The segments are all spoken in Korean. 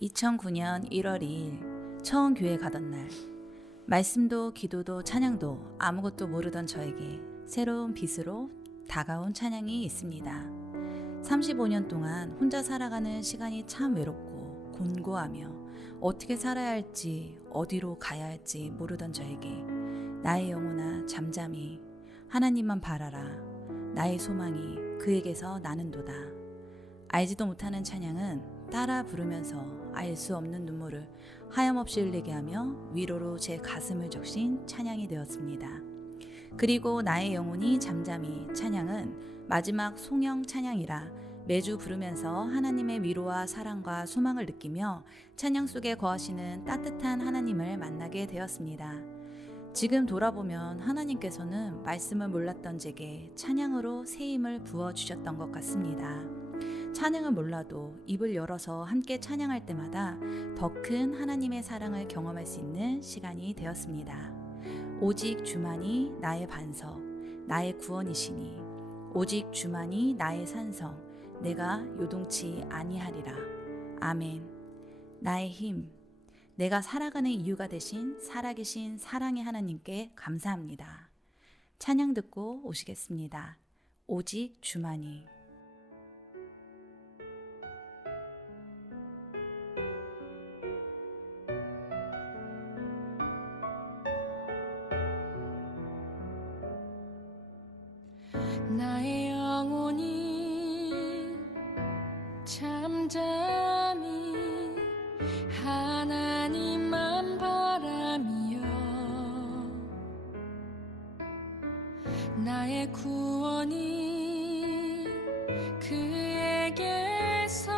2009년 1월 2일 처음 교회 가던 날, 말씀도 기도도 찬양도 아무것도 모르던 저에게 새로운 빛으로 다가온 찬양이 있습니다. 35년 동안 혼자 살아가는 시간이 참 외롭고 곤고하며 어떻게 살아야 할지 어디로 가야 할지 모르던 저에게 나의 영혼아 잠잠히 하나님만 바라라, 나의 소망이 그에게서 나는도다. 알지도 못하는 찬양은 따라 부르면서 알 수 없는 눈물을 하염없이 흘리게 하며 위로로 제 가슴을 적신 찬양이 되었습니다. 그리고 나의 영혼이 잠잠히 찬양은 마지막 송영 찬양이라 매주 부르면서 하나님의 위로와 사랑과 소망을 느끼며 찬양 속에 거하시는 따뜻한 하나님을 만나게 되었습니다. 지금 돌아보면 하나님께서는 말씀을 몰랐던 제게 찬양으로 새 힘을 부어주셨던 것 같습니다. 찬양을 몰라도 입을 열어서 함께 찬양할 때마다 더 큰 하나님의 사랑을 경험할 수 있는 시간이 되었습니다. 오직 주만이 나의 반석, 나의 구원이시니 오직 주만이 나의 산성, 내가 요동치 아니하리라. 아멘. 나의 힘, 내가 살아가는 이유가 되신 살아계신 사랑의 하나님께 감사합니다. 찬양 듣고 오시겠습니다. 오직 주만이. 나의 영혼이 잠잠히 하나님만 바라며 나의 구원이 그에게서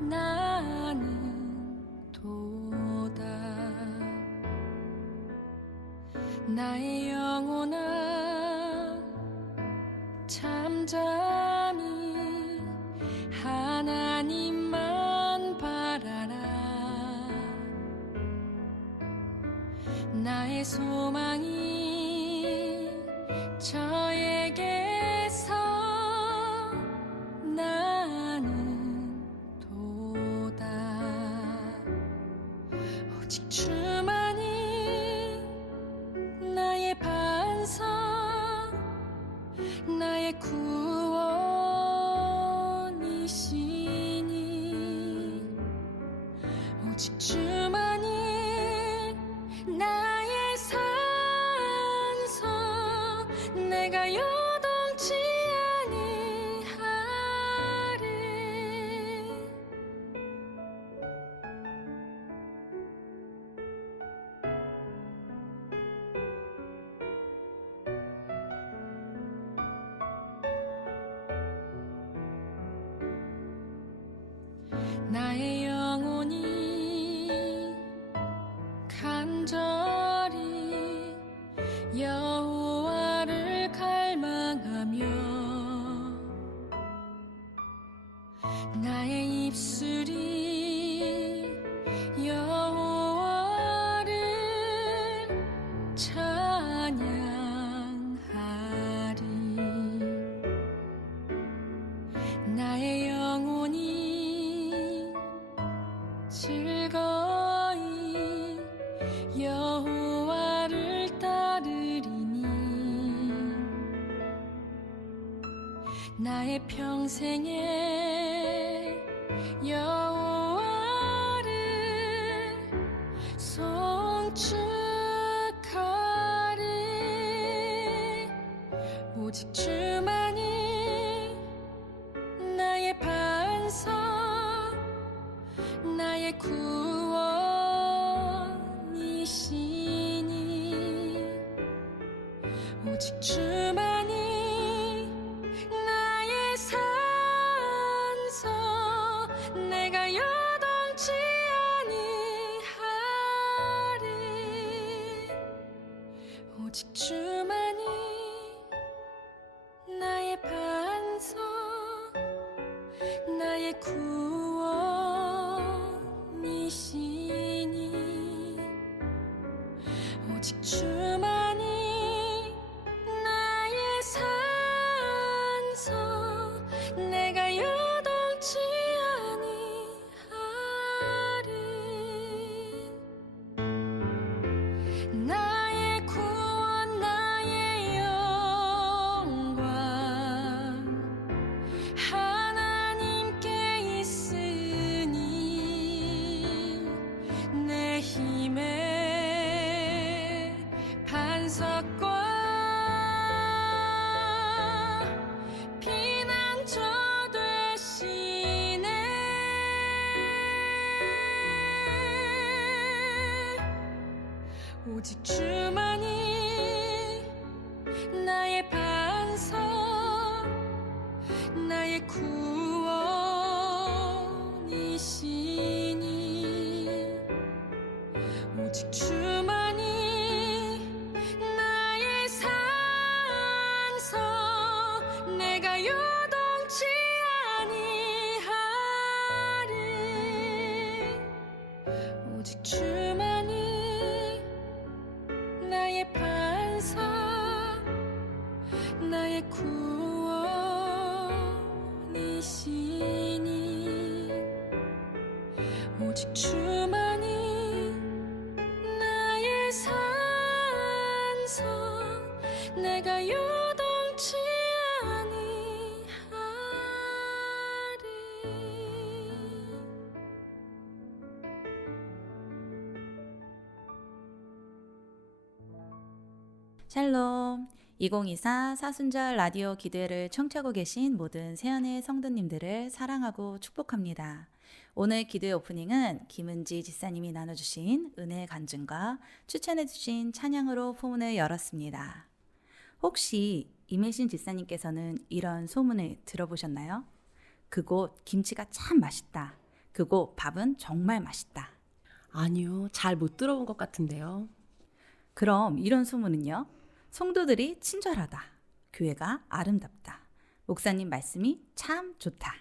나는 도다. 나의 영혼아 잠잠히 하나님만 바라라. 나의 소망이 저에게서 나는 도다. 오직 주만이 나의 반석, 나의 구원이시니 오직 주만이 나의 산성, 내가 요동치 아니하리. 나의 영혼이 간절히 여호와를 갈망하며 나의 입술이 여호와를 찬양하리. 나의 영혼이 즐거이 여호와를 따르리니 나의 평생에 여호와를 송축하리. 오직 주만이 나의 반석, 나의 구원이시니 오직 주만이 나의 산성, 내가 요동치 아니하리. 오직 주만이 나의 반석, 나의 구원이시니 오직 주만이 나의 산성, 내가 요동치 아니하리. 오직 주만이 나의 반석 나의 구원이시니 오직 주만이 나의 산성 내가 요동치 아니하리 오직 주만이 나의 반석 나의 구원이시니 오직 주만이 나의 산성 내가 요동치 아니하리 샬롬. 2024 사순절 라디오 기도회를 청취하고 계신 모든 세연의 성도님들을 사랑하고 축복합니다. 오늘 기도회 오프닝은 김은지 지사님이 나눠주신 은혜의 간증과 추천해주신 찬양으로 포문을 열었습니다. 혹시 임혜신 지사님께서는 이런 소문을 들어보셨나요? 그곳 김치가 참 맛있다. 그곳 밥은 정말 맛있다. 아니요, 잘 못 들어본 것 같은데요. 그럼 이런 소문은요? 성도들이 친절하다. 교회가 아름답다. 목사님 말씀이 참 좋다.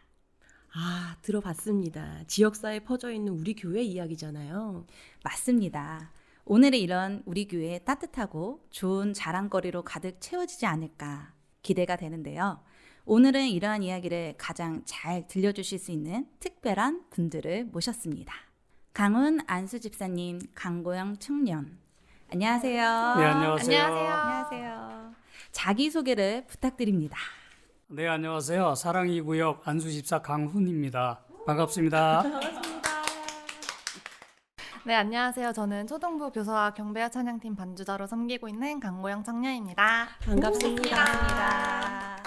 아, 들어봤습니다. 지역사회에 퍼져 있는 우리 교회 이야기잖아요. 맞습니다. 오늘의 이런 우리 교회 따뜻하고 좋은 자랑거리로 가득 채워지지 않을까 기대가 되는데요. 오늘은 이러한 이야기를 가장 잘 들려주실 수 있는 특별한 분들을 모셨습니다. 강훈 안수 집사님, 강고영 청년. 안녕하세요. 네, 안녕하세요. 안녕하세요. 자기소개를 부탁드립니다. 네, 안녕하세요. 사랑 2구역 안수집사 강훈입니다. 반갑습니다. 네, 안녕하세요. 저는 초등부 교사와 경배와 찬양팀 반주자로 섬기고 있는 강고영 청년입니다. 반갑습니다.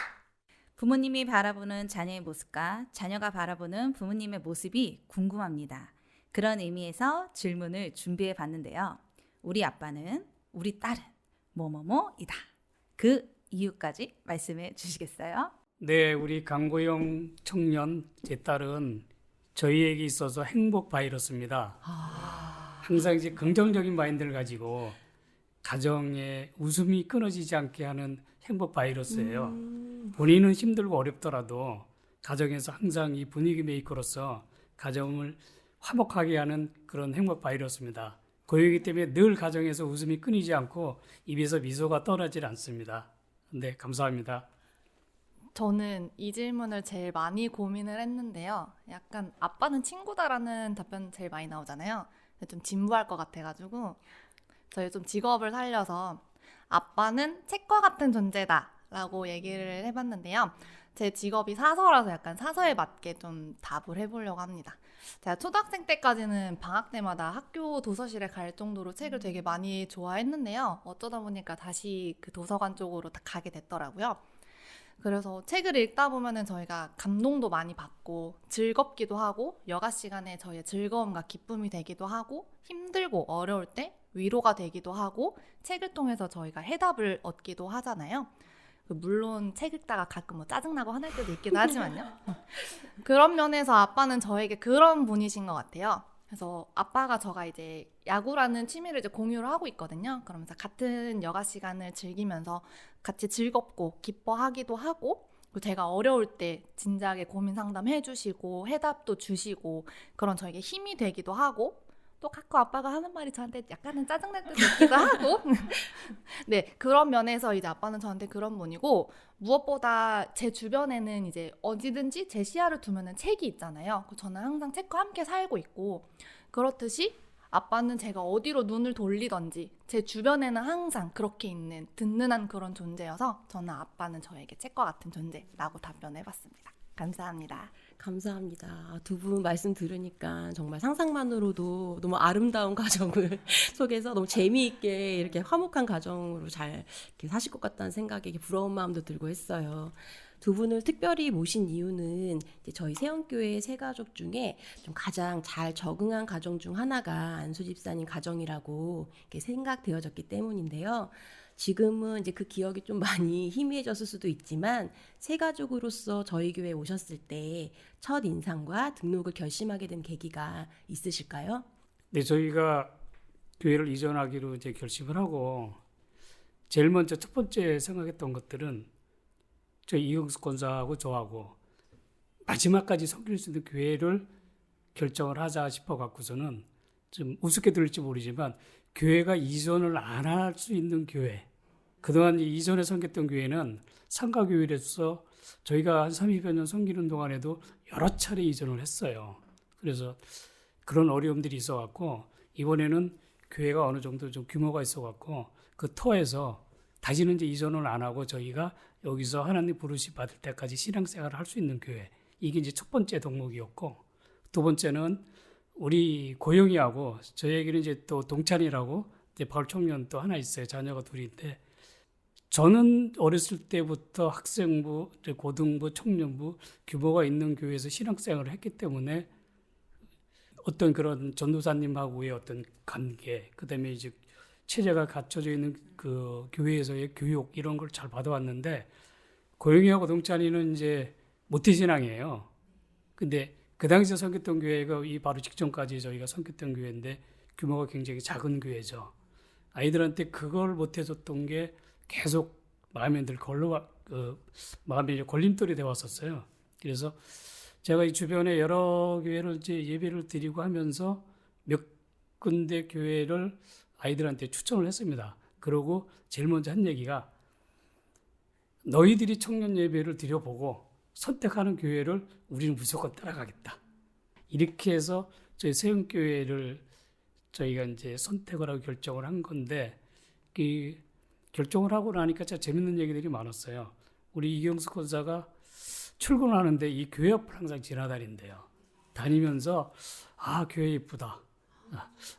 부모님이 바라보는 자녀의 모습과 자녀가 바라보는 부모님의 모습이 궁금합니다. 그런 의미에서 질문을 준비해 봤는데요. 우리 아빠는, 우리 딸은 뭐뭐뭐이다. 그 이유까지 말씀해 주시겠어요? 네, 우리 강고영 청년, 제 딸은 저희에게 있어서 행복 바이러스입니다. 항상 이제 긍정적인 마인드를 가지고 가정에 웃음이 끊어지지 않게 하는 행복 바이러스예요. 본인은 힘들고 어렵더라도 가정에서 항상 이 분위기 메이커로서 가정을 화목하게 하는 그런 행복 바이러스입니다. 고유이기 때문에 늘 가정에서 웃음이 끊이지 않고 입에서 미소가 떠나질 않습니다. 네, 감사합니다. 저는 이 질문을 제일 많이 고민을 했는데요. 약간 아빠는 친구다라는 답변 제일 많이 나오잖아요. 근데 좀 진부할 것 같아가지고 저희 좀 직업을 살려서 아빠는 책과 같은 존재다라고 얘기를 해봤는데요. 제 직업이 사서라서 약간 사서에 맞게 좀 답을 해보려고 합니다. 제가 초등학생 때까지는 방학 때마다 학교 도서실에 갈 정도로 책을 되게 많이 좋아했는데요. 어쩌다 보니까 다시 그 도서관 쪽으로 다 가게 됐더라고요. 그래서 책을 읽다 보면은 저희가 감동도 많이 받고 즐겁기도 하고 여가 시간에 저희의 즐거움과 기쁨이 되기도 하고 힘들고 어려울 때 위로가 되기도 하고 책을 통해서 저희가 해답을 얻기도 하잖아요. 물론 책 읽다가 가끔 뭐 짜증나고 화날 때도 있기도 하지만요. 그런 면에서 아빠는 저에게 그런 분이신 것 같아요. 그래서 아빠가 저가 이제 야구라는 취미를 이제 공유를 하고 있거든요. 그러면서 같은 여가 시간을 즐기면서 같이 즐겁고 기뻐하기도 하고 그리고 제가 어려울 때 진지하게 고민 상담해 주시고 해답도 주시고 그런 저에게 힘이 되기도 하고 또 가끔 아빠가 하는 말이 저한테 약간은 짜증날 때도 있기도 하고 네, 그런 면에서 이제 아빠는 저한테 그런 분이고 무엇보다 제 주변에는 이제 어디든지 제 시야를 두면은 책이 있잖아요. 저는 항상 책과 함께 살고 있고 그렇듯이 아빠는 제가 어디로 눈을 돌리던지 제 주변에는 항상 그렇게 있는 든든한 그런 존재여서 저는 아빠는 저에게 책과 같은 존재라고 답변해봤습니다. 감사합니다. 감사합니다. 두 분 말씀 들으니까 정말 상상만으로도 너무 아름다운 가정을 속에서 너무 재미있게 이렇게 화목한 가정으로 잘 이렇게 사실 것 같다는 생각에 부러운 마음도 들고 했어요. 두 분을 특별히 모신 이유는 이제 저희 세연교회 새가족 중에 좀 가장 잘 적응한 가정 중 하나가 안수 집사님 가정이라고 이렇게 생각되어졌기 때문인데요. 지금은 이제 그 기억이 좀 많이 희미해졌을 수도 있지만 새가족으로서 저희 교회에 오셨을 때 첫 인상과 등록을 결심하게 된 계기가 있으실까요? 네, 저희가 교회를 이전하기로 이제 결심을 하고 제일 먼저 첫 번째 생각했던 것들은 저희 이경수 권사하고 저하고 마지막까지 섬길 수 있는 교회를 결정을 하자 싶어 갖고서는 좀 우습게 들릴지 모르지만 교회가 이전을 안 할 수 있는 교회, 그동안 이전에 섬겼던 교회는 상가교회로서 저희가 한 30여 년 섬기는 동안에도 여러 차례 이전을 했어요. 그래서 그런 어려움들이 있어갖고 이번에는 교회가 어느 정도 좀 규모가 있어갖고 그 터에서 다시는 이제 이전을 안 하고 저희가 여기서 하나님 부르심 받을 때까지 신앙생활을 할 수 있는 교회, 이게 이제 첫 번째 덕목이었고, 두 번째는 우리 고영이하고 저에게는 이제 또 동찬이라고 이제 바울 청년 또 하나 있어요. 자녀가 둘인데 저는 어렸을 때부터 학생부, 고등부, 청년부 규모가 있는 교회에서 신앙생활을 했기 때문에 어떤 그런 전도사님하고의 어떤 관계, 그다음에 이제 체제가 갖춰져 있는 그 교회에서의 교육 이런 걸 잘 받아왔는데 고영이하고 동찬이는 이제 모태신앙이에요. 근데 그 당시에 섬겼던 교회가 이 바로 직전까지 저희가 섬겼던 교회인데 규모가 굉장히 작은 교회죠. 아이들한테 그걸 못해줬던 게 계속 마음에 늘 마음에 이제 걸림돌이 되어 왔었어요. 그래서 제가 이 주변에 여러 교회를 이제 예배를 드리고 하면서 몇 군데 교회를 아이들한테 추천을 했습니다. 그러고 제일 먼저 한 얘기가 너희들이 청년 예배를 드려보고 선택하는 교회를 우리는 무조건 따라가겠다. 이렇게 해서 저희 세연교회를 저희가 이제 선택을 하고 결정을 한 건데 그 결정을 하고 나니까 진짜 재밌는 얘기들이 많았어요. 우리 이경수 권사가 출근하는데 이 교회 앞을 항상 지나다닌대요. 다니면서 교회 이쁘다.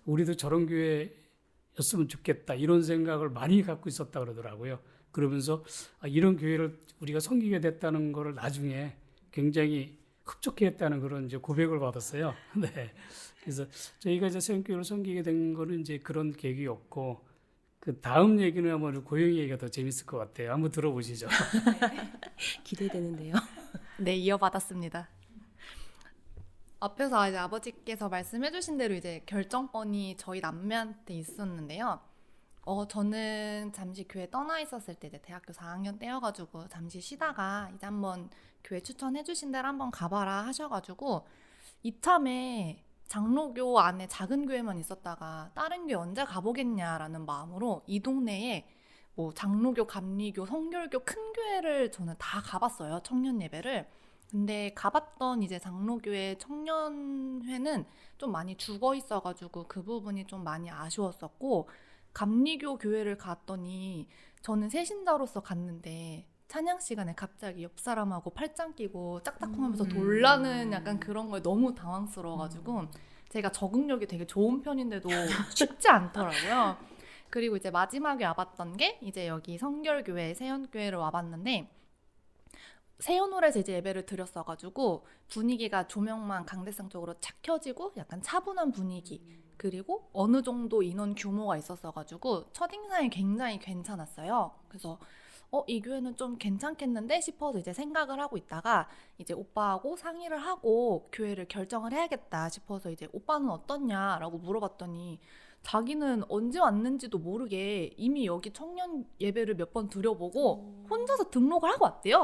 우리도 저런 교회였으면 좋겠다. 이런 생각을 많이 갖고 있었다 그러더라고요. 그러면서 이런 교회를 우리가 섬기게 됐다는 거를 나중에 굉장히 흡족해했다는 그런 이제 고백을 받았어요. 네. 그래서 저희가 이제 세연교회를 섬기게 된 거는 이제 그런 계기였고, 그 다음 얘기는 아마 고영이 얘기가 더 재밌을 것 같아요. 한번 들어보시죠. 기대되는데요. 네, 이어받았습니다. 앞에서 이제 아버지께서 말씀해주신 대로 이제 결정권이 저희 남매한테 있었는데요. 저는 잠시 교회 떠나 있었을 때 이제 대학교 4학년 때여가지고 잠시 쉬다가 이제 한번 교회 추천해주신 데를 한번 가봐라 하셔가지고 이참에 장로교 안에 작은 교회만 있었다가 다른 교회 언제 가보겠냐라는 마음으로 이 동네에 뭐 장로교, 감리교, 성결교 큰 교회를 저는 다 가봤어요. 청년 예배를. 근데 가봤던 이제 장로교회 청년회는 좀 많이 죽어 있어가지고 그 부분이 좀 많이 아쉬웠었고, 감리교 교회를 갔더니 저는 새신자로서 갔는데 찬양 시간에 갑자기 옆 사람하고 팔짱 끼고 짝짝꿍하면서 돌라는 약간 그런 거에 너무 당황스러워가지고 제가 적응력이 되게 좋은 편인데도 쉽지 않더라고요. 그리고 이제 마지막에 와봤던 게 이제 여기 성결교회 세연교회를 와봤는데 세연홀에서 이제 예배를 드렸어가지고 분위기가 조명만 강대상 쪽으로 착 켜지고 약간 차분한 분위기, 그리고 어느 정도 인원 규모가 있었어가지고 첫인상이 굉장히 괜찮았어요. 그래서 이 교회는 좀 괜찮겠는데 싶어서 이제 생각을 하고 있다가 이제 오빠하고 상의를 하고 교회를 결정을 해야겠다 싶어서 이제 오빠는 어떻냐라고 물어봤더니 자기는 언제 왔는지도 모르게 이미 여기 청년 예배를 몇 번 드려보고 혼자서 등록을 하고 왔대요.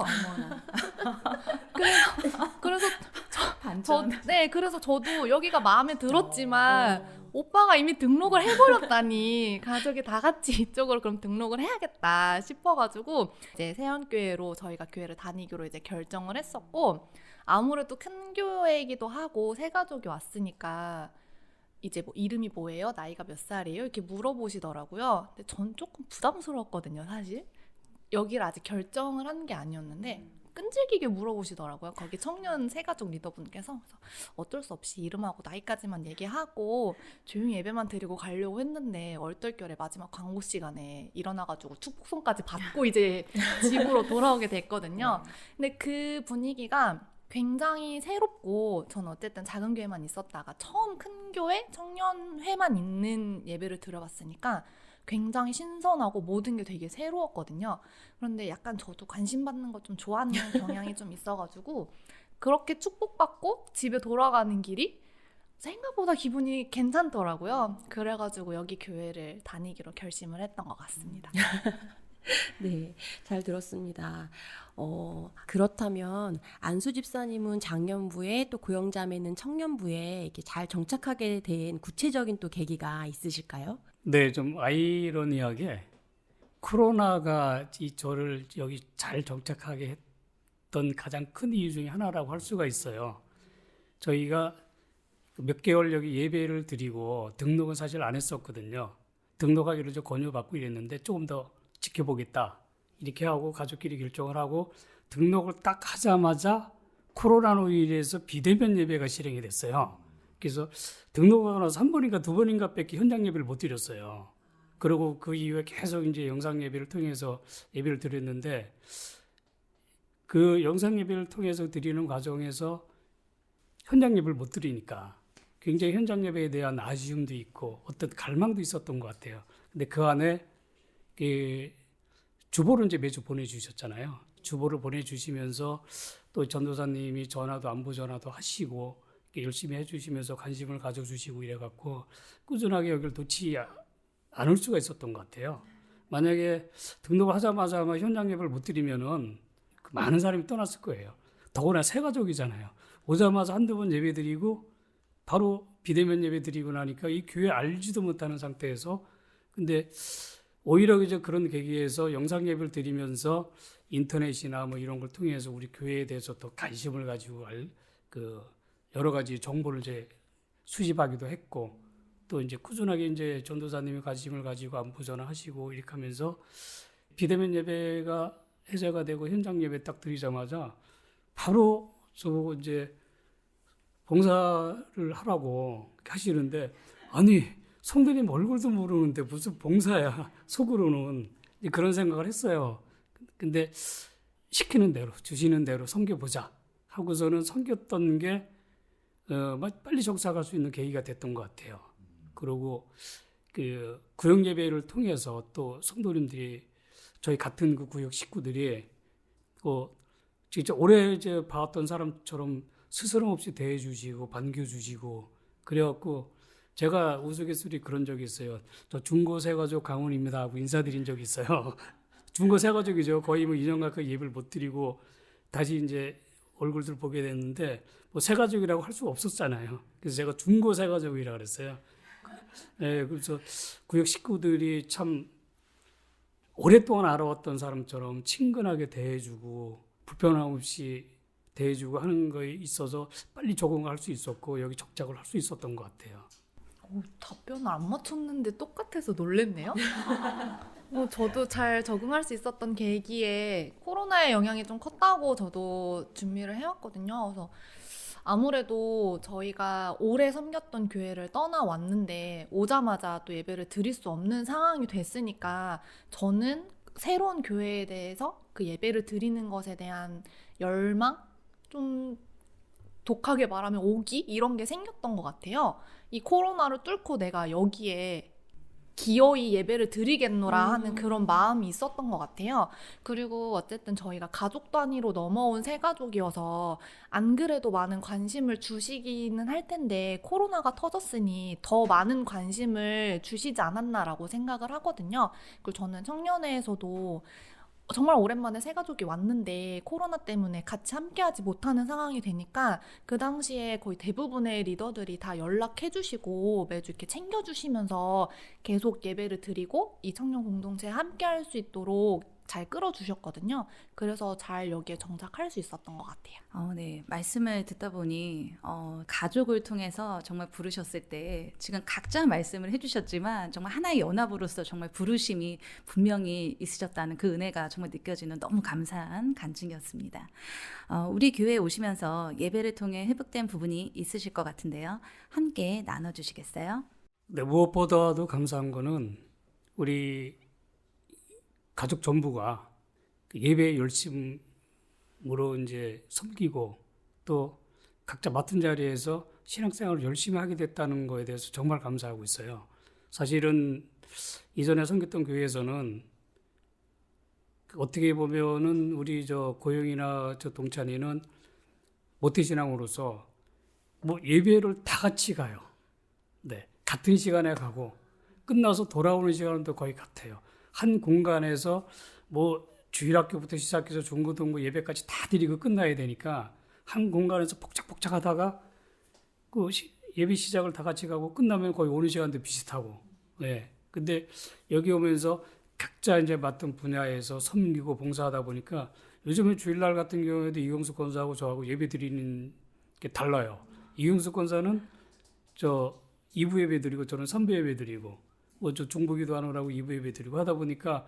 그래서 저도 여기가 마음에 들었지만 오빠가 이미 등록을 해버렸다니 가족이 다 같이 이쪽으로 그럼 등록을 해야겠다 싶어가지고 이제 세연교회로 저희가 교회를 다니기로 이제 결정을 했었고, 아무래도 큰 교회이기도 하고 새 가족이 왔으니까 이제 뭐 이름이 뭐예요? 나이가 몇 살이에요? 이렇게 물어보시더라고요. 근데 전 조금 부담스러웠거든요, 사실. 여기를 아직 결정을 한 게 아니었는데 끈질기게 물어보시더라고요. 거기 청년 새가족 리더분께서. 그래서 어쩔 수 없이 이름하고 나이까지만 얘기하고 조용히 예배만 드리고 가려고 했는데 얼떨결에 마지막 광고 시간에 일어나가지고 축복송까지 받고 이제 집으로 돌아오게 됐거든요. 근데 그 분위기가 굉장히 새롭고, 저는 어쨌든 작은 교회만 있었다가 처음 큰 교회 청년회만 있는 예배를 드려봤으니까 굉장히 신선하고 모든 게 되게 새로웠거든요. 그런데 약간 저도 관심 받는 거 좀 좋아하는 경향이 좀 있어가지고 그렇게 축복받고 집에 돌아가는 길이 생각보다 기분이 괜찮더라고요. 그래가지고 여기 교회를 다니기로 결심을 했던 것 같습니다. 네, 잘 들었습니다. 그렇다면 안수 집사님은 장년부에 또 고영자매는 청년부에 이렇게 잘 정착하게 된 구체적인 또 계기가 있으실까요? 네, 좀 아이러니하게 코로나가 저를 여기 잘 정착하게 했던 가장 큰 이유 중에 하나라고 할 수가 있어요. 저희가 몇 개월 여기 예배를 드리고 등록은 사실 안 했었거든요. 등록하기로 좀 권유받고 이랬는데 조금 더 지켜보겠다 이렇게 하고 가족끼리 결정을 하고 등록을 딱 하자마자 코로나로 인해서 비대면 예배가 실행이 됐어요. 그래서 등록하고 나서 한 번인가 두 번인가 밖에 현장 예배를 못 드렸어요. 그리고 그 이후에 계속 이제 영상 예배를 통해서 예배를 드렸는데, 그 영상 예배를 통해서 드리는 과정에서 현장 예배를 못 드리니까 굉장히 현장 예배에 대한 아쉬움도 있고 어떤 갈망도 있었던 것 같아요. 근데 그 안에 그 주보를 이제 매주 보내주셨잖아요. 주보를 보내주시면서 또 전도사님이 전화도 안부 전화도 하시고 열심히 해주시면서 관심을 가져주시고 이래갖고 꾸준하게 여기를 놓지 않을 수가 있었던 것 같아요. 만약에 등록을 하자마자 아마 현장 예배를 못 드리면은 많은 사람이 떠났을 거예요. 더구나 새 가족이잖아요. 오자마자 한두 번 예배 드리고 바로 비대면 예배 드리고 나니까 이 교회 알지도 못하는 상태에서, 근데 오히려 이제 그런 계기에서 영상 예배를 드리면서 인터넷이나 뭐 이런 걸 통해서 우리 교회에 대해서 더 관심을 가지고 여러 가지 정보를 이제 수집하기도 했고, 또 이제 꾸준하게 이제 전도사님이 관심을 가지고 안부 전화하시고 이렇게 하면서 비대면 예배가 해제가 되고 현장 예배 딱 드리자마자 바로 저보고 이제 봉사를 하라고 하시는데, 아니 성도님 얼굴도 모르는데 무슨 봉사야 속으로는 그런 생각을 했어요. 근데 시키는 대로 주시는 대로 섬겨보자 하고서는 섬겼던 게 빨리 정착할 수 있는 계기가 됐던 것 같아요. 그리고 그 구역 예배를 통해서 또 성도님들이 저희 같은 그 구역 식구들이 진짜 오래 이제 봐왔던 사람처럼 스스럼 없이 대해주시고 반겨주시고 그래갖고 제가 우스갯소리 그런 적이 있어요. 저 중고 새가족 강훈입니다 하고 인사드린 적이 있어요. 중고 새가족이죠. 거의 뭐 2년 가까이 예배를 못 드리고 다시 이제 얼굴들 보게 됐는데 뭐 새가족이라고 할 수가 없었잖아요. 그래서 제가 중고 새가족이라 그랬어요. 네, 그래서 구역 식구들이 참 오랫동안 알아왔던 사람처럼 친근하게 대해주고 불편함 없이 대해주고 하는 거에 있어서 빨리 적응을 할 수 있었고 여기 적착을 할 수 있었던 것 같아요. 답변을 안 맞췄는데 똑같아서 놀랬네요. 저도 잘 적응할 수 있었던 계기에 코로나의 영향이 좀 컸다고 저도 준비를 해왔거든요. 그래서 아무래도 저희가 오래 섬겼던 교회를 떠나왔는데 오자마자 또 예배를 드릴 수 없는 상황이 됐으니까 저는 새로운 교회에 대해서 그 예배를 드리는 것에 대한 열망? 좀 독하게 말하면 오기? 이런 게 생겼던 것 같아요. 이 코로나를 뚫고 내가 여기에 기어이 예배를 드리겠노라 하는 그런 마음이 있었던 것 같아요. 그리고 어쨌든 저희가 가족 단위로 넘어온 새 가족이어서 안 그래도 많은 관심을 주시기는 할 텐데 코로나가 터졌으니 더 많은 관심을 주시지 않았나라고 생각을 하거든요. 그리고 저는 청년회에서도 정말 오랜만에 새 가족이 왔는데 코로나 때문에 같이 함께하지 못하는 상황이 되니까 그 당시에 거의 대부분의 리더들이 다 연락해 주시고 매주 이렇게 챙겨주시면서 계속 예배를 드리고 이 청년 공동체에 함께할 수 있도록 잘 끌어주셨거든요. 그래서 잘 여기에 정착할 수 있었던 것 같아요. 네. 말씀을 듣다 보니 가족을 통해서 정말 부르셨을 때 지금 각자 말씀을 해주셨지만 정말 하나의 연합으로서 정말 부르심이 분명히 있으셨다는 그 은혜가 정말 느껴지는 너무 감사한 간증이었습니다. 우리 교회에 오시면서 예배를 통해 회복된 부분이 있으실 것 같은데요. 함께 나눠주시겠어요? 네, 무엇보다도 감사한 거는 우리 가족 전부가 그 예배 열심으로 이제 섬기고 또 각자 맡은 자리에서 신앙생활을 열심히 하게 됐다는 거에 대해서 정말 감사하고 있어요. 사실은 이전에 섬겼던 교회에서는 어떻게 보면은 우리 저 고영이나 저 동찬이는 모태신앙으로서 뭐 예배를 다 같이 가요. 네, 같은 시간에 가고 끝나서 돌아오는 시간도 거의 같아요. 한 공간에서 뭐 주일학교부터 시작해서 중고등부 예배까지 다 드리고 끝나야 되니까 한 공간에서 복작복작 하다가 그 예배 시작을 다 같이 가고 끝나면 거의 오는 시간도 비슷하고. 예. 근데 여기 오면서 각자 이제 맡은 분야에서 섬기고 봉사하다 보니까 요즘에 주일날 같은 경우에도 이경숙 권사하고 저하고 예배 드리는 게 달라요. 이경숙 권사는 저 2부 예배 드리고 저는 3부 예배 드리고 뭐 저 중보기도 하느라고 2부 예배 드리고 하다 보니까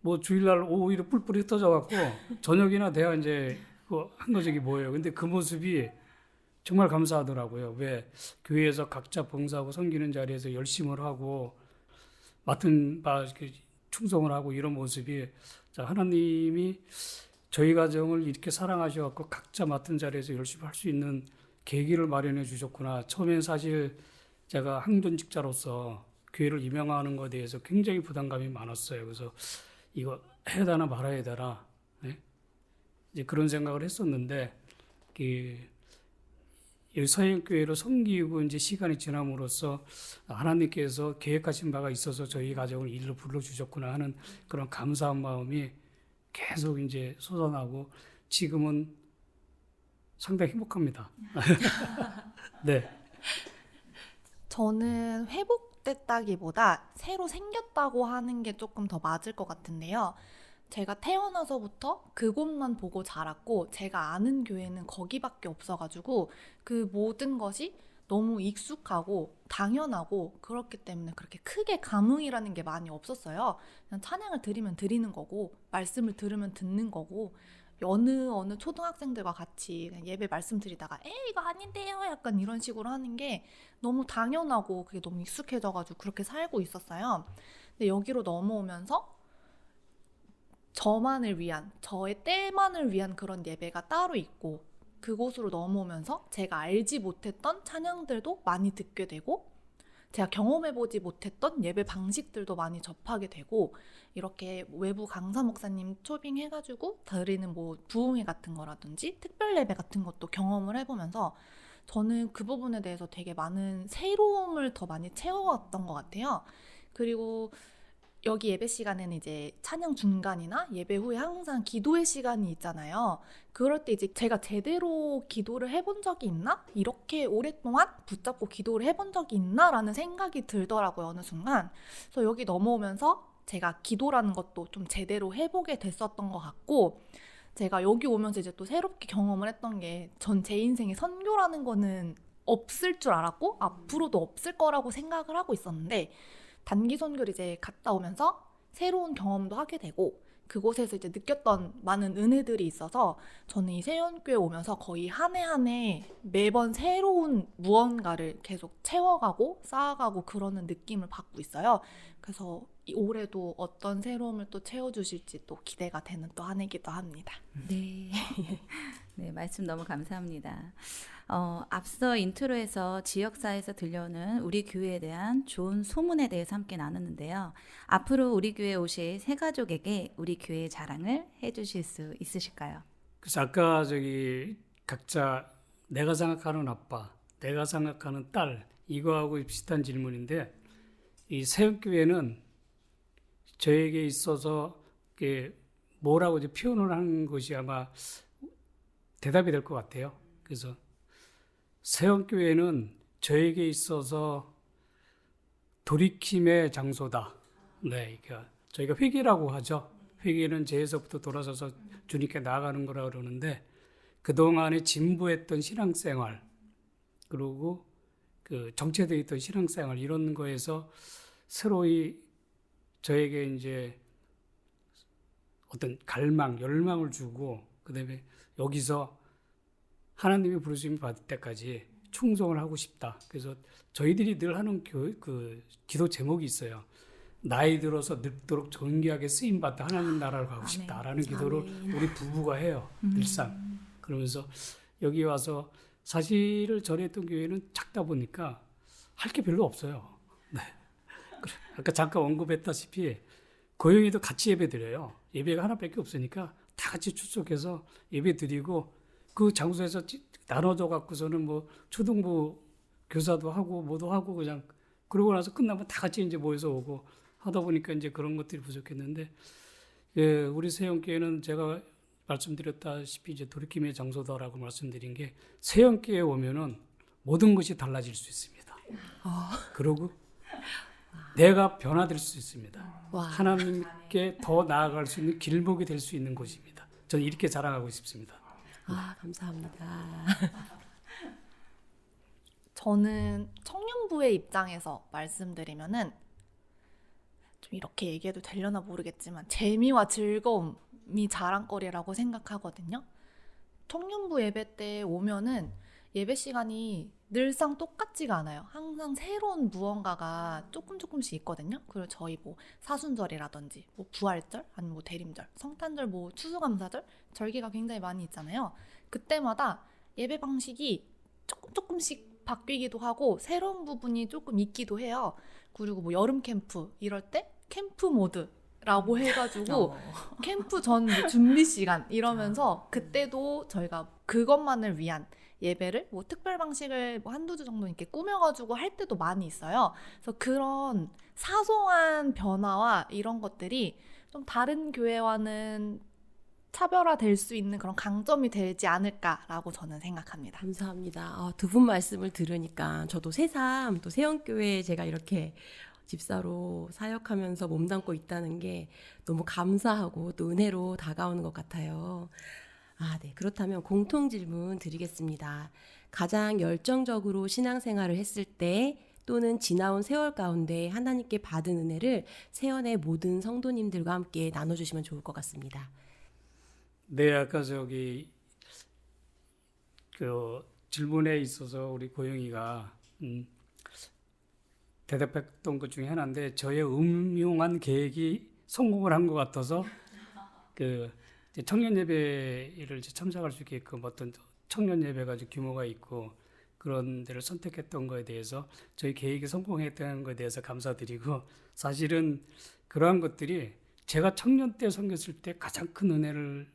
뭐 주일날 오히려 뿔뿔이 흩어져 갖고 저녁이나 돼야 이제 한 거저기 뭐예요. 근데 그 모습이 정말 감사하더라고요. 왜 교회에서 각자 봉사하고 섬기는 자리에서 열심을 하고 맡은 바 충성을 하고 이런 모습이 하나님이 저희 가정을 이렇게 사랑하셔갖고 각자 맡은 자리에서 열심히 할 수 있는 계기를 마련해 주셨구나. 처음엔 사실 제가 항존직자로서 교회를 임명하는 것에 대해서 굉장히 부담감이 많았어요. 그래서 이거 해야 되나 말아야 되나, 네? 이제 그런 생각을 했었는데 여기 서행교회로 섬기고 이제 시간이 지남으로써 하나님께서 계획하신 바가 있어서 저희 가정을 이리로 불러주셨구나 하는 그런 감사한 마음이 계속 이제 솟아나고 지금은 상당히 행복합니다. 네. 저는 회복됐다기보다 새로 생겼다고 하는 게 조금 더 맞을 것 같은데요. 제가 태어나서부터 그곳만 보고 자랐고 제가 아는 교회는 거기밖에 없어가지고 그 모든 것이 너무 익숙하고 당연하고 그렇기 때문에 그렇게 크게 감흥이라는 게 많이 없었어요. 그냥 찬양을 드리면 드리는 거고 말씀을 들으면 듣는 거고 어느 초등학생들과 같이 그냥 예배 말씀 드리다가 이거 아닌데요 약간 이런 식으로 하는 게 너무 당연하고 그게 너무 익숙해져가지고 그렇게 살고 있었어요. 근데 여기로 넘어오면서 저만을 위한, 저의 때만을 위한 그런 예배가 따로 있고 그곳으로 넘어오면서 제가 알지 못했던 찬양들도 많이 듣게 되고 제가 경험해보지 못했던 예배 방식들도 많이 접하게 되고 이렇게 외부 강사 목사님 초빙해가지고 드리는 뭐 부흥회 같은 거라든지 특별 예배 같은 것도 경험을 해보면서 저는 그 부분에 대해서 되게 많은 새로움을 더 많이 채워왔던 것 같아요. 그리고 여기 예배 시간에는 이제 찬양 중간이나 예배 후에 항상 기도의 시간이 있잖아요. 그럴 때 이제 제가 제대로 기도를 해본 적이 있나? 이렇게 오랫동안 붙잡고 기도를 해본 적이 있나? 라는 생각이 들더라고요, 어느 순간. 그래서 여기 넘어오면서 제가 기도라는 것도 좀 제대로 해보게 됐었던 것 같고 제가 여기 오면서 이제 또 새롭게 경험을 했던 게 전 제 인생에 선교라는 거는 없을 줄 알았고 앞으로도 없을 거라고 생각을 하고 있었는데 단기 선교를 이제 갔다 오면서 새로운 경험도 하게 되고 그곳에서 이제 느꼈던 많은 은혜들이 있어서 저는 이 세연교회 오면서 거의 한 해 한 해 매번 새로운 무언가를 계속 채워가고 쌓아가고 그러는 느낌을 받고 있어요. 그래서 올해도 어떤 새로움을 또 채워주실지 또 기대가 되는 또 한 해기도 합니다. 네. 네, 말씀 너무 감사합니다. 앞서 인트로에서 지역사에서 들려오는 우리 교회에 대한 좋은 소문에 대해서 함께 나눴는데요. 앞으로 우리 교회에 오실 새 가족에게 우리 교회의 자랑을 해주실 수 있으실까요? 그래서 아까 각자 내가 생각하는 아빠, 내가 생각하는 딸 이거하고 비슷한 질문인데 이 세역교회는 저에게 있어서 뭐라고 이제 표현을 한 것이 아마 대답이 될 것 같아요. 그래서 세역교회는 저에게 있어서 돌이킴의 장소다. 네, 그러니까 저희가 회개라고 하죠. 회개는 죄에서부터 돌아서서 주님께 나아가는 거라 그러는데 그동안에 진부했던 신앙생활 그리고 그 정체되어 있던 신앙생활 이런 거에서 새로이 저에게 이제 어떤 갈망, 열망을 주고 그다음에 여기서 하나님의 부르심을 받을 때까지 충성을 하고 싶다. 그래서 저희들이 늘 하는 기도 제목이 있어요. 나이 들어서 늙도록 존귀하게 쓰임 받다 하나님 나라를 가고 싶다라는 기도를 우리 부부가 해요. 늘상. 그러면서 여기 와서 사실을 전했던 교회는 작다 보니까 할 게 별로 없어요. 네. 아까 잠깐 언급했다시피 고영이도 같이 예배 드려요. 예배가 하나밖에 없으니까 다 같이 출석해서 예배 드리고 그 장소에서 나눠져 갖고서는 뭐 초등부 교사도 하고 뭐도 하고 그냥 그러고 나서 끝나면 다 같이 이제 모여서 오고 하다 보니까 이제 그런 것들이 부족했는데 예, 우리 세영교회는 제가 말씀드렸다시피 이제 돌이킴의 장소다라고 말씀드린 게 세영교회에 오면은 모든 것이 달라질 수 있습니다. 그리고 내가 변화될 수 있습니다. 와. 하나님께 더 나아갈 수 있는 길목이 될 수 있는 곳입니다. 저는 이렇게 자랑하고 싶습니다. 감사합니다. 저는 청년부의 입장에서 말씀드리면은 좀 이렇게 얘기해도 되려나 모르겠지만 재미와 즐거움이 자랑거리라고 생각하거든요. 청년부 예배 때 오면은 예배 시간이 늘상 똑같지가 않아요. 항상 새로운 무언가가 조금씩 있거든요. 그리고 저희 뭐 사순절이라든지 뭐 부활절 아니면 뭐 대림절, 성탄절, 뭐 추수감사절 절기가 굉장히 많이 있잖아요. 그때마다 예배 방식이 조금씩 바뀌기도 하고 새로운 부분이 조금 있기도 해요. 그리고 뭐 여름 캠프 이럴 때 캠프 모드라고 해가지고 캠프 전 준비 시간 이러면서 그때도 저희가 그것만을 위한 예배를 뭐 특별 방식을 뭐 한두 주 정도 이렇게 꾸며가지고 할 때도 많이 있어요. 그래서 그런 사소한 변화와 이런 것들이 좀 다른 교회와는 차별화될 수 있는 그런 강점이 되지 않을까라고 저는 생각합니다. 감사합니다. 두 분 말씀을 들으니까 저도 새삼 또 세영교회에 제가 이렇게 집사로 사역하면서 몸담고 있다는 게 너무 감사하고 또 은혜로 다가오는 것 같아요. 네. 그렇다면 공통 질문 드리겠습니다. 가장 열정적으로 신앙생활을 했을 때 또는 지나온 세월 가운데 하나님께 받은 은혜를 세연의 모든 성도님들과 함께 나눠주시면 좋을 것 같습니다. 네, 아까 저기 그 질문에 있어서 우리 고영이가 대답했던 것 중에 하나인데 저의 음흉한 계획이 성공을 한 것 같아서 그 청년 예배를 참석할 수 있게끔 어떤 청년 예배가 규모가 있고 그런 데를 선택했던 거에 대해서 저희 계획이 성공했다는 것에 대해서 감사드리고 사실은 그러한 것들이 제가 청년 때 섬겼을 때 가장 큰 은혜를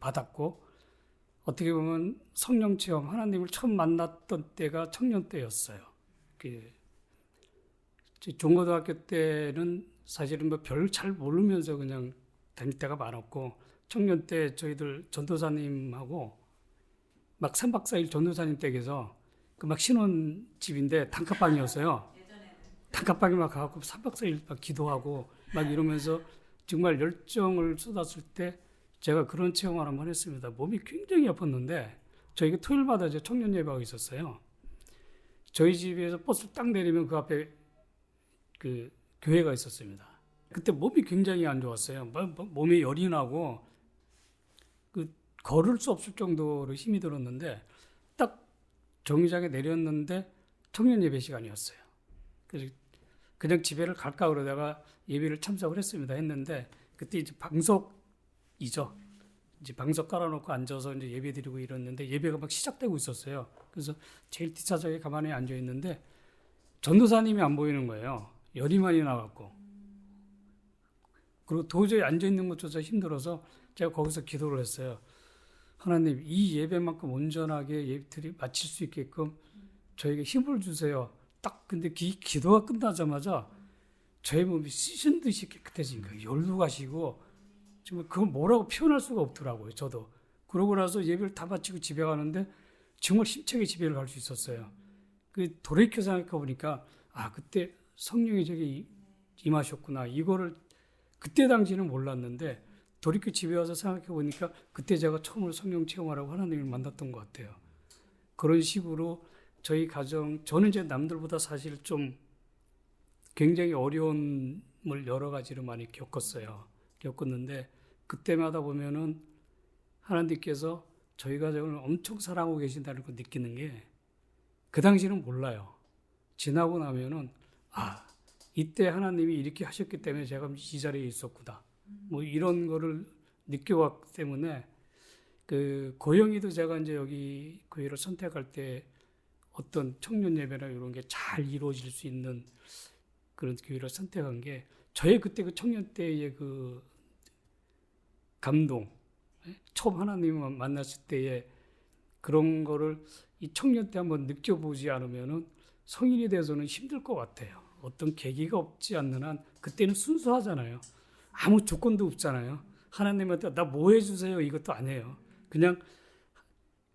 받았고 어떻게 보면 성령 체험 하나님을 처음 만났던 때가 청년 때였어요. 중고등학교 때는 사실은 뭐 별 잘 모르면서 그냥 다닐 때가 많았고 청년 때 저희들 전도사님하고 막 3박 4일 전도사님 댁에서 그 막 신혼집인데 단칸방이었어요. 단칸방에 막 가고 3박 4일 막 기도하고 막 이러면서 정말 열정을 쏟았을 때 제가 그런 체험을 한번 했습니다. 몸이 굉장히 아팠는데 저희가 토요일마다 이제 청년 예배가 있었어요. 저희 집에서 버스 딱 내리면 그 앞에 그 교회가 있었습니다. 그때 몸이 굉장히 안 좋았어요. 몸에 열이 나고 걸을 수 없을 정도로 힘이 들었는데 딱 정류장에 내렸는데 청년 예배 시간이었어요. 그래서 그냥 집에를 갈까 그러다가 예배를 참석을 했는데 그때 이제 방석이죠. 이제 방석 깔아놓고 앉아서 이제 예배 드리고 이랬는데 예배가 막 시작되고 있었어요. 그래서 제일 뒷좌석에 가만히 앉아 있는데 전도사님이 안 보이는 거예요. 열이 많이 나갖고. 그리고 도저히 앉아 있는 것조차 힘들어서 제가 거기서 기도를 했어요. 하나님, 이 예배만큼 온전하게 예배를 마칠 수 있게끔 저에게 힘을 주세요. 딱 근데 기도가 끝나자마자 저의 몸이 씻은 듯이 깨끗해진 거예요. 열도 가시고 정말 그걸 뭐라고 표현할 수가 없더라고요. 저도. 그러고 나서 예배를 다 마치고 집에 가는데 정말 힘차게 집에 갈 수 있었어요. 돌이켜 생각해 보니까 그때 성령이 저기 임하셨구나. 이거를 그때 당시는 몰랐는데 돌이켜 집에 와서 생각해 보니까 그때 제가 처음으로 성령 체험하라고 하나님을 만났던 것 같아요. 그런 식으로 저희 가정, 저는 이제 남들보다 사실 좀 굉장히 어려움을 여러 가지로 많이 겪었는데 그때마다 보면은 하나님께서 저희 가정을 엄청 사랑하고 계신다는 걸 느끼는 게 그 당시는 몰라요. 지나고 나면은 이때 하나님이 이렇게 하셨기 때문에 제가 이 자리에 있었구나. 뭐 이런 거를 느껴왔기 때문에 그 고영이도 제가 이제 여기 교회를 선택할 때 어떤 청년 예배나 이런 게 잘 이루어질 수 있는 그런 교회를 선택한 게 저의 그때 그 청년 때의 그 감동, 처음 하나님을 만났을 때의 그런 거를 이 청년 때 한번 느껴보지 않으면은 성인이 돼서는 힘들 것 같아요. 어떤 계기가 없지 않는 한 그때는 순수하잖아요. 아무 조건도 없잖아요. 하나님한테 나 뭐 해주세요 이것도 안 해요. 그냥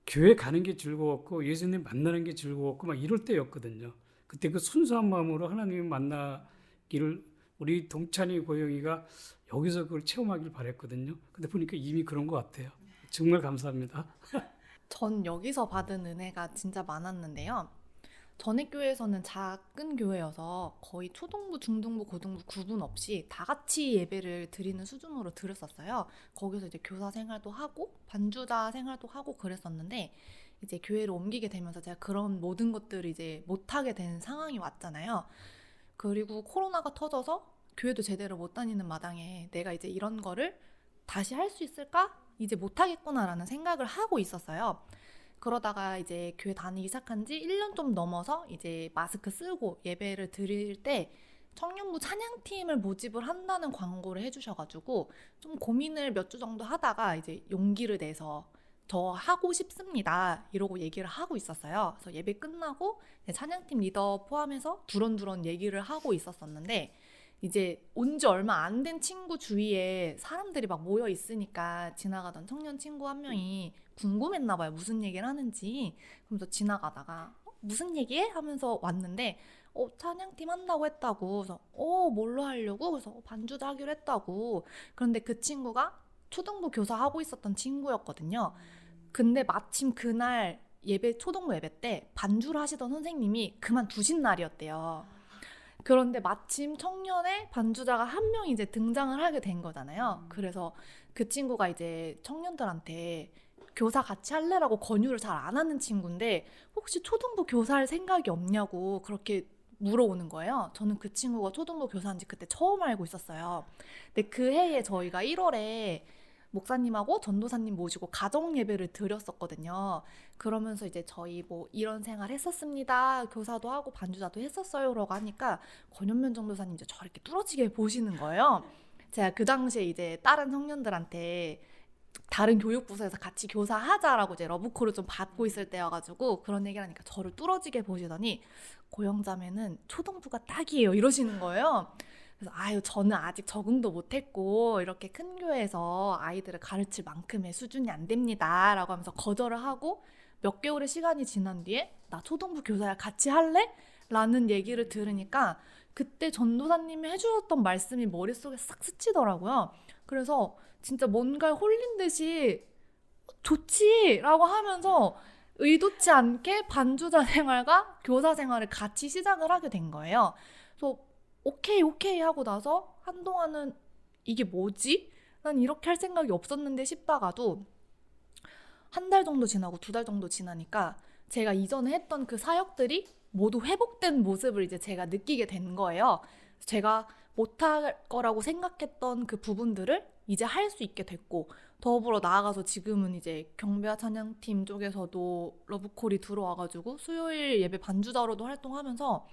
교회 가는 게 즐거웠고 예수님 만나는 게 즐거웠고 막 이럴 때였거든요. 그때 그 순수한 마음으로 하나님을 만나기를 우리 동찬이 고영이가 여기서 그걸 체험하길 바랬거든요. 근데 보니까 이미 그런 것 같아요. 정말 감사합니다. 전 여기서 받은 은혜가 진짜 많았는데요. 전에 교회에서는 작은 교회여서 거의 초등부, 중등부, 고등부 구분 없이 다 같이 예배를 드리는 수준으로 드렸었어요. 거기서 이제 교사 생활도 하고 반주자 생활도 하고 그랬었는데 이제 교회를 옮기게 되면서 제가 그런 모든 것들을 이제 못하게 된 상황이 왔잖아요. 그리고 코로나가 터져서 교회도 제대로 못 다니는 마당에 내가 이제 이런 거를 다시 할 수 있을까? 이제 못하겠구나라는 생각을 하고 있었어요. 그러다가 이제 교회 다니기 시작한 지 1년 좀 넘어서 이제 마스크 쓰고 예배를 드릴 때 청년부 찬양팀을 모집을 한다는 광고를 해주셔가지고 좀 고민을 몇 주 정도 하다가 이제 용기를 내서 저 하고 싶습니다 이러고 얘기를 하고 있었어요. 그래서 예배 끝나고 찬양팀 리더 포함해서 두런두런 얘기를 하고 있었었는데 이제 온 지 얼마 안 된 친구 주위에 사람들이 막 모여 있으니까 지나가던 청년 친구 한 명이 궁금했나 봐요. 무슨 얘기를 하는지. 그러면서 지나가다가 무슨 얘기해? 하면서 왔는데 찬양팀 한다고 했다고. 그래서 뭘로 하려고? 그래서 반주도 하기로 했다고. 그런데 그 친구가 초등부 교사 하고 있었던 친구였거든요. 근데 마침 그날 초등부 예배 때 반주를 하시던 선생님이 그만두신 날이었대요. 그런데 마침 청년의 반주자가 한 명 이제 등장을 하게 된 거잖아요. 그래서 그 친구가 이제 청년들한테 교사 같이 할래라고 권유를 잘 안 하는 친구인데 혹시 초등부 교사할 생각이 없냐고 그렇게 물어오는 거예요. 저는 그 친구가 초등부 교사인지 그때 처음 알고 있었어요. 근데 그 해에 저희가 1월에 목사님하고 전도사님 모시고 가정 예배를 드렸었거든요. 그러면서 이제 저희 뭐 이런 생활 했었습니다. 교사도 하고 반주자도 했었어요라고 하니까 권현면 전도사님 이제 저를 이렇게 뚫어지게 보시는 거예요. 제가 그 당시에 이제 다른 청년들한테 다른 교육부서에서 같이 교사하자라고 이제 러브콜을 좀 받고 있을 때여가지고 그런 얘기를 하니까 저를 뚫어지게 보시더니 고영자매는 초등부가 딱이에요 이러시는 거예요. 그래서 저는 아직 적응도 못했고 이렇게 큰 교회에서 아이들을 가르칠 만큼의 수준이 안 됩니다 라고 하면서 거절을 하고 몇 개월의 시간이 지난 뒤에 나 초등부 교사야 같이 할래? 라는 얘기를 들으니까 그때 전도사님이 해주셨던 말씀이 머릿속에 싹 스치더라고요. 그래서 진짜 뭔가에 홀린 듯이 좋지! 라고 하면서 의도치 않게 반주자 생활과 교사 생활을 같이 시작을 하게 된 거예요. 그래서 오케이 하고 나서 한동안은 이게 뭐지? 난 이렇게 할 생각이 없었는데 싶다가도 한 달 정도 지나고 2달 정도 지나니까 제가 이전에 했던 그 사역들이 모두 회복된 모습을 이제 제가 느끼게 된 거예요. 제가 못할 거라고 생각했던 그 부분들을 이제 할 수 있게 됐고 더불어 나아가서 지금은 이제 경배와 찬양팀 쪽에서도 러브콜이 들어와가지고 수요일 예배 반주자로도 활동하면서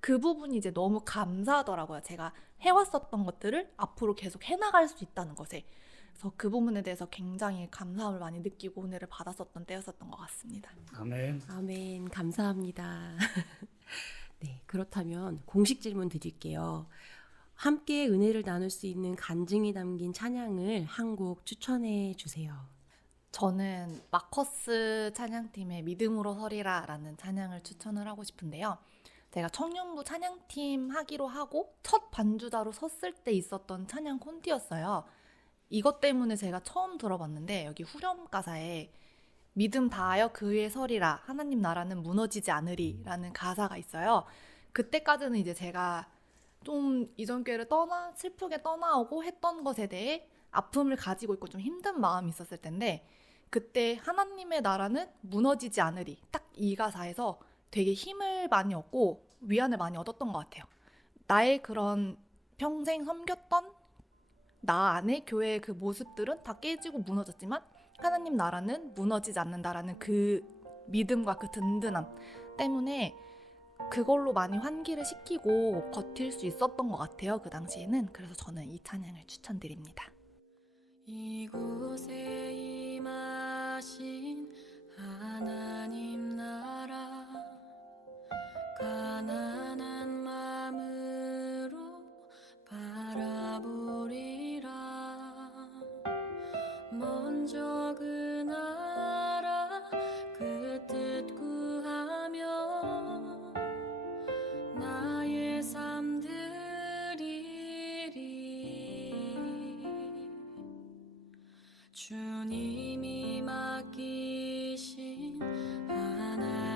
그 부분이 이제 너무 감사하더라고요. 제가 해왔었던 것들을 앞으로 계속 해나갈 수 있다는 것에. 그래서 그 부분에 대해서 굉장히 감사함을 많이 느끼고 은혜를 받았었던 때였었던 것 같습니다. 아멘. 아멘. 감사합니다. 네, 그렇다면 공식 질문 드릴게요. 함께 은혜를 나눌 수 있는 간증이 담긴 찬양을 한 곡 추천해 주세요. 저는 마커스 찬양팀의 믿음으로 서리라 라는 찬양을 추천을 하고 싶은데요. 제가 청년부 찬양팀 하기로 하고 첫 반주자로 섰을 때 있었던 찬양 콘티였어요. 이것 때문에 제가 처음 들어봤는데 여기 후렴 가사에 믿음 다하여 그 위에 서리라 하나님 나라는 무너지지 않으리라는 가사가 있어요. 그때까지는 이제 제가 좀 이전 교회를 슬프게 떠나오고 했던 것에 대해 아픔을 가지고 있고 좀 힘든 마음이 있었을 텐데 그때 하나님의 나라는 무너지지 않으리 딱 이 가사에서 되게 힘을 많이 얻고 위안을 많이 얻었던 것 같아요. 나의 그런 평생 섬겼던 나 안의 교회의 그 모습들은 다 깨지고 무너졌지만 하나님 나라는 무너지지 않는다라는 그 믿음과 그 든든함 때문에 그걸로 많이 환기를 시키고 버틸 수 있었던 것 같아요. 그 당시에는. 그래서 저는 이 찬양을 추천드립니다. 이곳에 임하신 하나님 나라 가난한 마음으로 바라보리라 먼저 그 나라 그 뜻 구하며 나의 삶 드리리 주님이 맡기신 하나님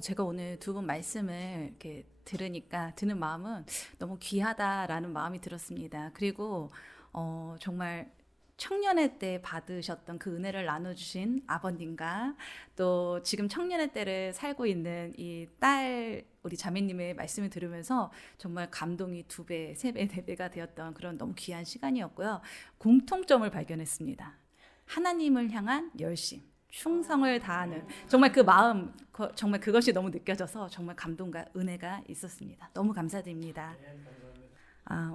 제가 오늘 두 분 말씀을 이렇게 들으니까 드는 마음은 너무 귀하다라는 마음이 들었습니다. 그리고 정말 청년의 때 받으셨던 그 은혜를 나눠주신 아버님과 또 지금 청년의 때를 살고 있는 이 딸 우리 자매님의 말씀을 들으면서 정말 감동이 2배, 3배, 4배가 되었던 그런 너무 귀한 시간이었고요. 공통점을 발견했습니다. 하나님을 향한 열심, 충성을 다하는 정말 그 마음, 정말 그것이 너무 느껴져서 정말 감동과 은혜가 있었습니다. 너무 감사드립니다.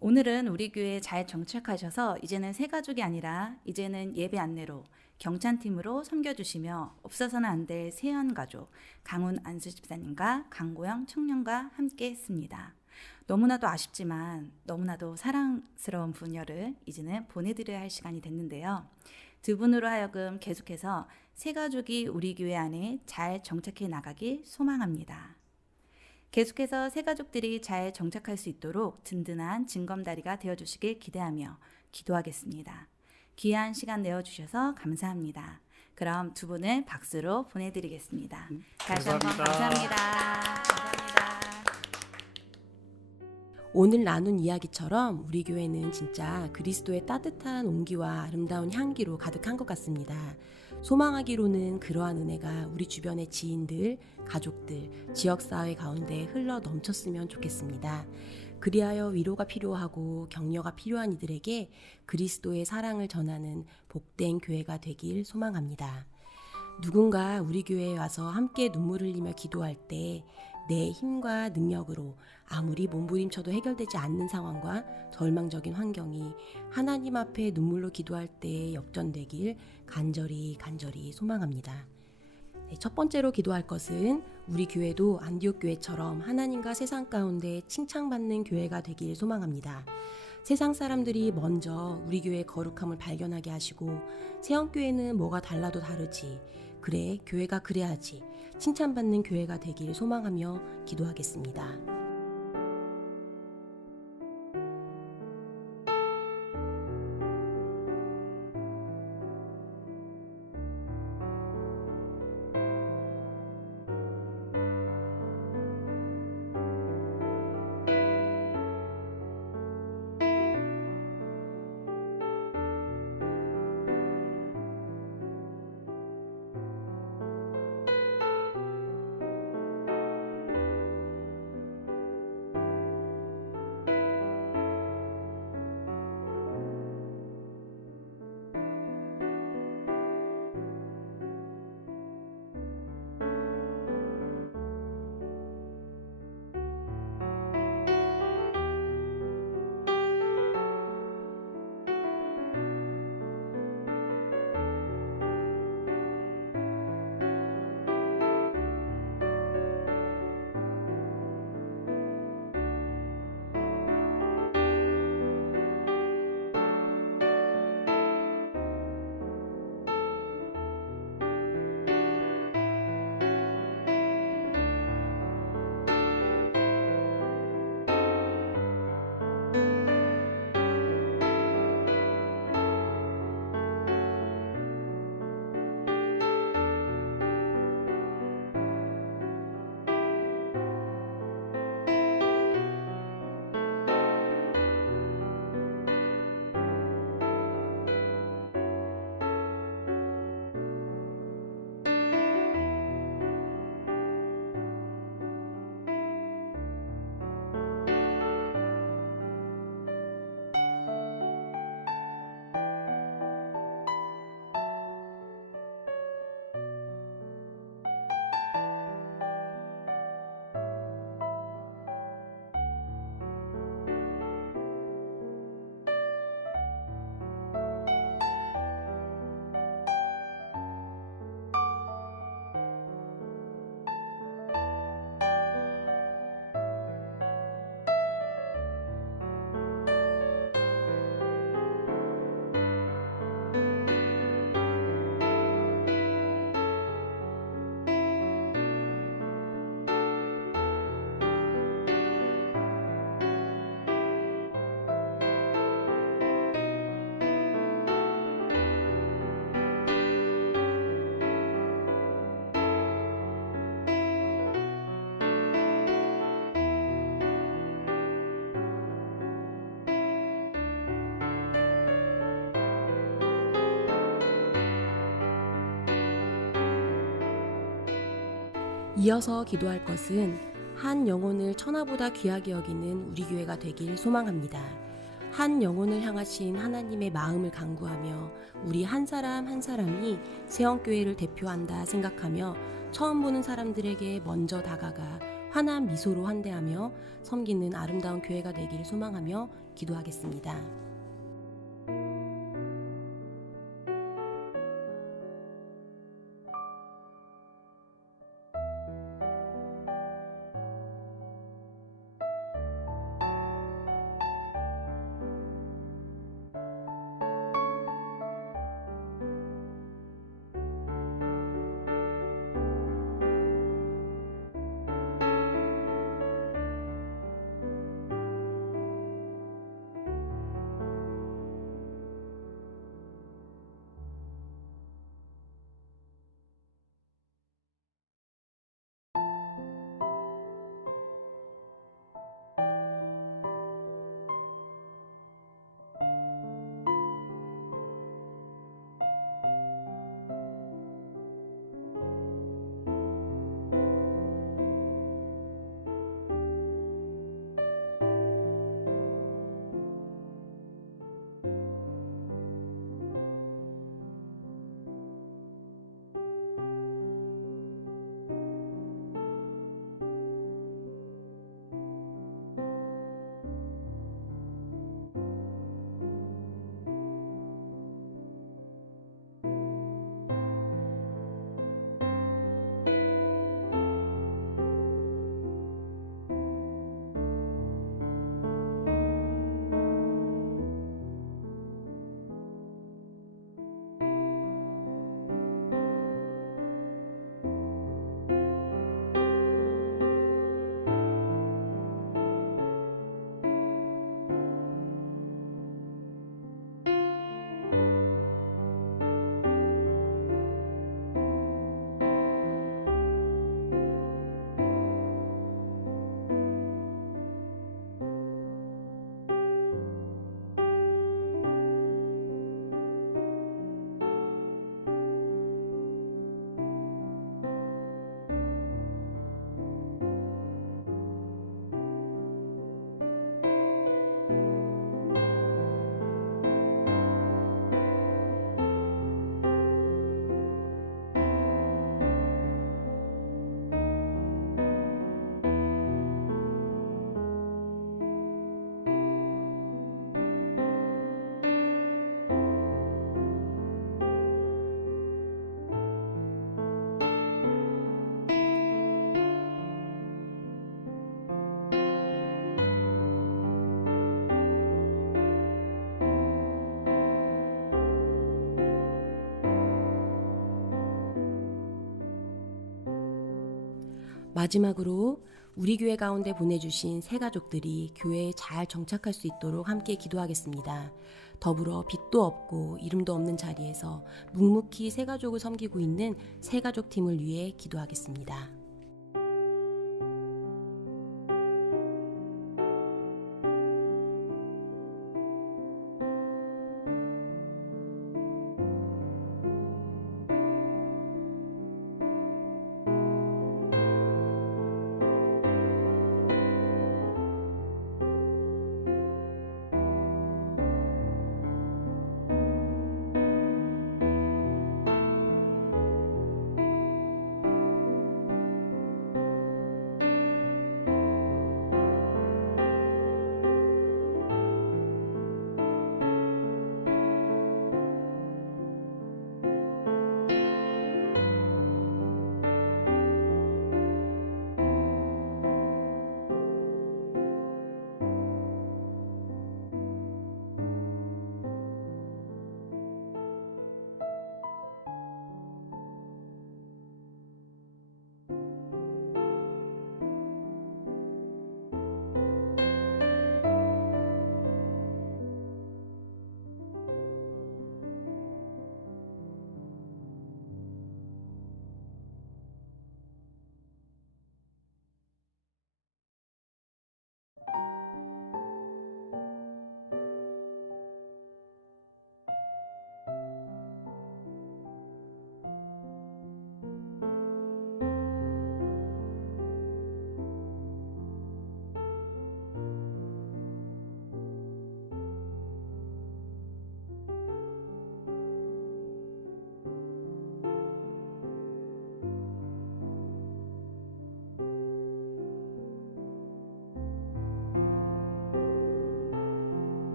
오늘은 우리 교회에 잘 정착하셔서 이제는 새 가족이 아니라 이제는 예배 안내로 경찬팀으로 섬겨주시며 없어서는 안 될 세연 가족 강훈 안수 집사님과 강고영 청년과 함께 했습니다. 너무나도 아쉽지만 너무나도 사랑스러운 부녀를 이제는 보내드려야 할 시간이 됐는데요. 두 분으로 하여금 계속해서 새 가족이 우리 교회 안에 잘 정착해 나가길 소망합니다. 계속해서 새 가족들이 잘 정착할 수 있도록 든든한 징검다리가 되어주시길 기대하며 기도하겠습니다. 귀한 시간 내어주셔서 감사합니다. 그럼 두 분을 박수로 보내드리겠습니다. 다시 한번 감사합니다. 감사합니다. 오늘 나눈 이야기처럼 우리 교회는 진짜 그리스도의 따뜻한 온기와 아름다운 향기로 가득한 것 같습니다. 소망하기로는 그러한 은혜가 우리 주변의 지인들, 가족들, 지역사회 가운데 흘러 넘쳤으면 좋겠습니다. 그리하여 위로가 필요하고 격려가 필요한 이들에게 그리스도의 사랑을 전하는 복된 교회가 되길 소망합니다. 누군가 우리 교회에 와서 함께 눈물 흘리며 기도할 때 내 힘과 능력으로 아무리 몸부림쳐도 해결되지 않는 상황과 절망적인 환경이 하나님 앞에 눈물로 기도할 때 역전되길 간절히 소망합니다. 첫 번째로 기도할 것은 우리 교회도 안디옥 교회처럼 하나님과 세상 가운데 칭찬받는 교회가 되길 소망합니다. 세상 사람들이 먼저 우리 교회의 거룩함을 발견하게 하시고 세영교회는 뭐가 달라도 다르지, 그래 교회가 그래야지 칭찬받는 교회가 되길 소망하며 기도하겠습니다. 이어서 기도할 것은 한 영혼을 천하보다 귀하게 여기는 우리 교회가 되길 소망합니다. 한 영혼을 향하신 하나님의 마음을 간구하며 우리 한 사람 한 사람이 세영교회를 대표한다 생각하며 처음 보는 사람들에게 먼저 다가가 환한 미소로 환대하며 섬기는 아름다운 교회가 되길 소망하며 기도하겠습니다. 마지막으로 우리 교회 가운데 보내주신 새 가족들이 교회에 잘 정착할 수 있도록 함께 기도하겠습니다. 더불어 빚도 없고 이름도 없는 자리에서 묵묵히 새 가족을 섬기고 있는 새 가족팀을 위해 기도하겠습니다.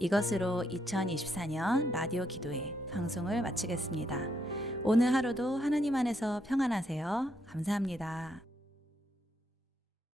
이것으로 2024년 라디오 기도회 방송을 마치겠습니다. 오늘 하루도 하나님 안에서 평안하세요. 감사합니다.